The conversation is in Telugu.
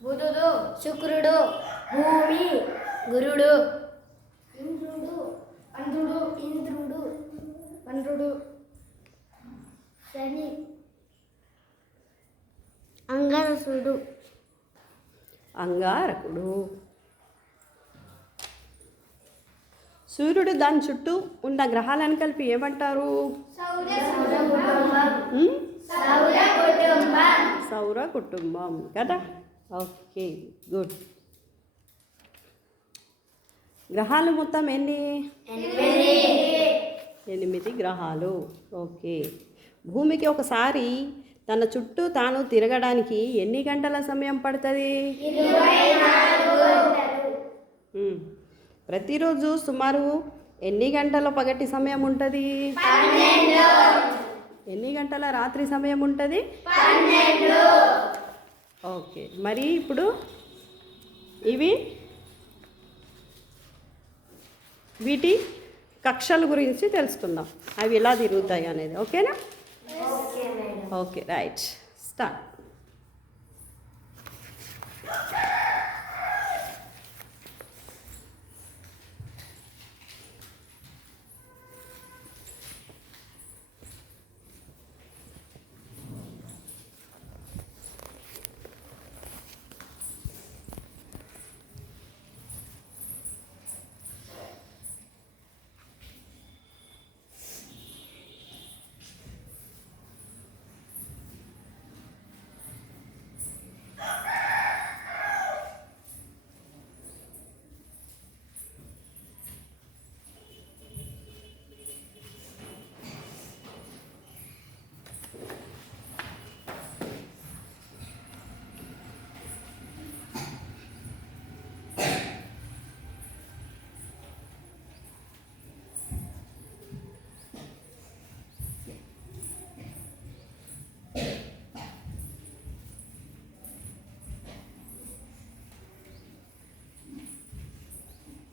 బుధుడు, శుక్రుడు, భూమి, గురుడు, ఇంద్రుడు, శని, అంగారకుడు. సూర్యుడు దాని చుట్టూ ఉన్న గ్రహాలను కలిపి ఏమంటారు? సౌర కుటుంబం కదా. Okay, good. గ్రహాలు మొత్తం ఎన్ని? 8 గ్రహాలు. ఓకే. భూమికి ఒకసారి తన చుట్టూ తాను తిరగడానికి ఎన్ని గంటల సమయం పడుతుంది? ప్రతిరోజు సుమారు ఎన్ని గంటల పగటి సమయం ఉంటుంది? ఎన్ని గంటల రాత్రి సమయం ఉంటుంది? ఓకే. మరి ఇప్పుడు వీటి కక్షల గురించి తెలుసుకుందాం, అవి ఎలా తిరుగుతాయి అనేది. ఓకేనా? Okay, right, start.